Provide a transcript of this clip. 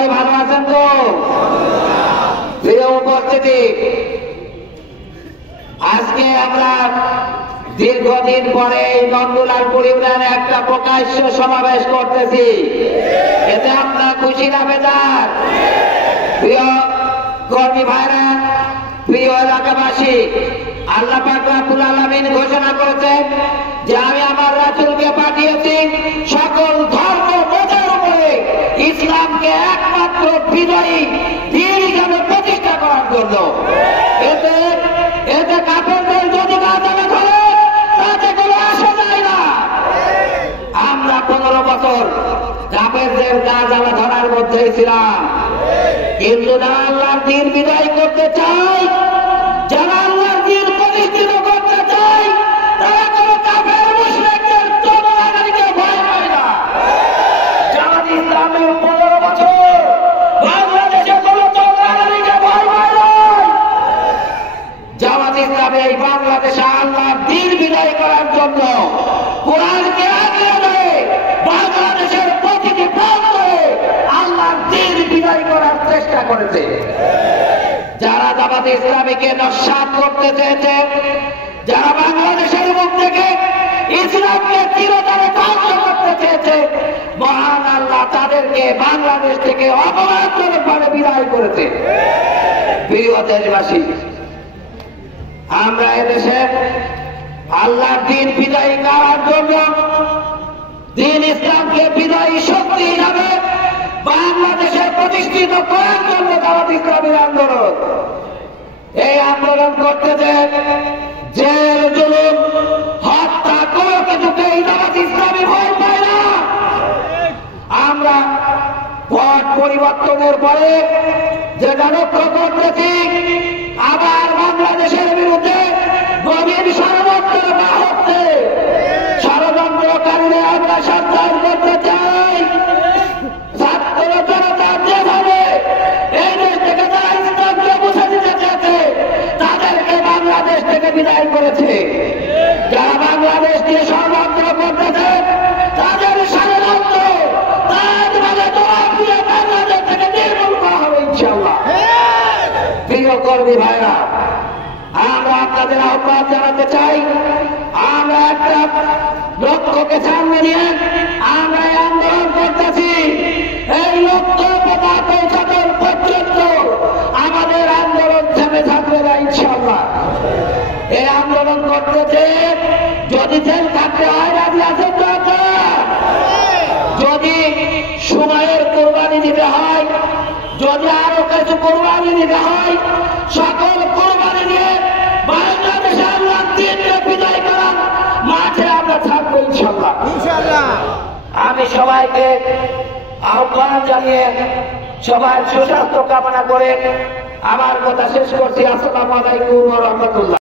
সবাই ভালো আছেন তো? প্রিয় উপস্থিতি, আজকে আমরা দীর্ঘদিন পরে নন্দলালপুর ইউনিয়নে একটা প্রকাশ্য সমাবেশ করতেছি। এতে আপনারা খুশি না বেজার? প্রিয় কর্মী ভাইরা, প্রিয় এলাকাবাসী, আল্লাহ পাক রব্বুল আলামিন ঘোষণা করেছেন যে আমি আমার রাসূলকে পাঠিয়েছি সকল ধর্ম মতের উপরে ইসলামকে একমাত্র বিজয়ী দ্বীন হিসাবে প্রতিষ্ঠা করার জন্য। এতে কাফেরদের যদি গাজালা ধরে তাতে কোনো আসা যায় না। আমরা 15 বছর কাফেরদের গাজালা ধরার মধ্যেই ছিলাম, কিন্তু যারা আল্লাহর দ্বীন বিজয় করতে চায়, যারা আল্লাহর দ্বীন প্রতিষ্ঠিত করতে চায়, তারা কোনো কাফের মুশরিকদের চোদনাগারিকে ভয় পায় না। জামাত ইসলামী 15 বছর বাংলাদেশে কোনো চোদনাগারিকে ভয় পায় না। জামাত ইসলামী এই বাংলাদেশে আল্লাহর দ্বীন বিজয় করার জন্য কোরআনকে আগলে ধরে বাংলাদেশের প্রতিটি প্রান্তে আল্লাহর দ্বীন বিজয় করার চেষ্টা করেছে। যারা জামাত ইসলামীকে নস্যাৎ করতে চেয়েছে, যারা বাংলাদেশের মুখ থেকে ইসলামকে চিরতরে ধ্বংস করতে চেয়েছে, মহান আল্লাহ তাদেরকে বাংলাদেশ থেকে অপরাধজনকভাবে বিদায় করেছে। প্রিয় দেশবাসী, আমরা এদেশে আল্লাহর দ্বীন বিজয়ী করার জন্য, দ্বীন ইসলামকে বিজয়ী শক্তি হিসাবে বাংলাদেশে প্রতিষ্ঠিত করার জন্য জামাত ইসলামীর আন্দোলন। এই আন্দোলন করতে যে জেল জুলুম হত্যা কোনো কিছুকেই জামাত ইসলামী ভয় পায় না। আমরা পট পরিবর্তনের পরে যেটা লক্ষ্য করতেছি, আবার বাংলাদেশের বিরুদ্ধে গভীর ষড়যন্ত্র না হচ্ছে। ষড়যন্ত্রকারীরা আমরা সাবধান করতে চাই। ছাত্র জনতা যেভাবে এই দেশ থেকে যারা ইসলামকে মুছে দিতে চেয়েছে, তাদেরকে বাংলাদেশ থেকে বিদায় করেছে। যারা বাংলাদেশ দিয়ে ষড়যন্ত্র করতেছে, তাদের ষড়যন্ত্র বাংলাদেশ থেকে নির্মূল করা হবে ইনশাআল্লাহ। প্রিয় কর্মী ভাইরা, আমরা আপনাদের আহ্বান জানাতে চাই, আমরা একটা লক্ষ্যকে সামনে নিয়ে আমরা আন্দোলন করতেছি। এই লক্ষ্য পৌঁছানোর পর্যন্ত আমাদের আন্দোলন থেমে থাকবে না ইনশাআল্লাহ। এই আন্দোলন করতেছে, যদি জেল থাকতে হয় রাজি আছেন তো আপনারা? যদি সময়ের কোরবানি দিতে হয়, যদি আরো কিছু কোরবানি দিতে হয়, সকল কোরবানি দিয়ে বাংলাদেশে আল্লাহর দ্বীনকে বিজয় করার মাঠে আমরা থাকবো ইনশাআল্লাহ। আমি সবাইকে আহ্বান জানিয়ে সবাই সুস্বাস্থ্য কামনা করে আমার কথা শেষ করছি। আসসালামু আলাইকুম ওয়া রাহমাতুল্লাহ।